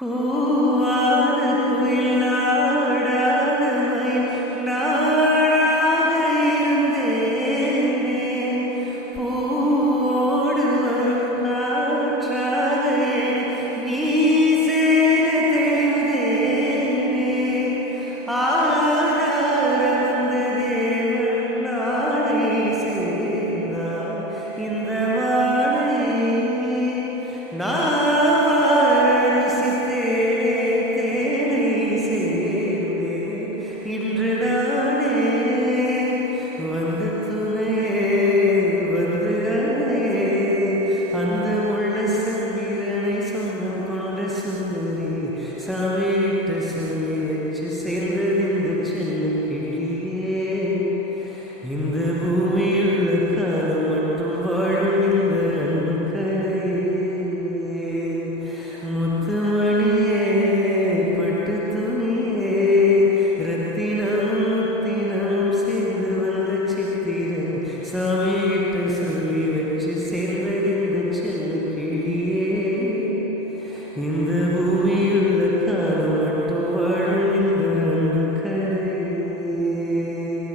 கூவாத குயிலாடாத மயில் நானாக இருந்தேனே. பூவோடு வரும் காற்றாக நீ சேர தெரிந்தேனே. ஆதார வந்த தேவன் நாளை சேர்ந்தான் இந்த வாழை. நான் இன்று நானே வந்து துணையே வந்து அணையே அந்த உள்ள சந்திரனை சொந்தம் கொண்ட சுந்தரி சாமி.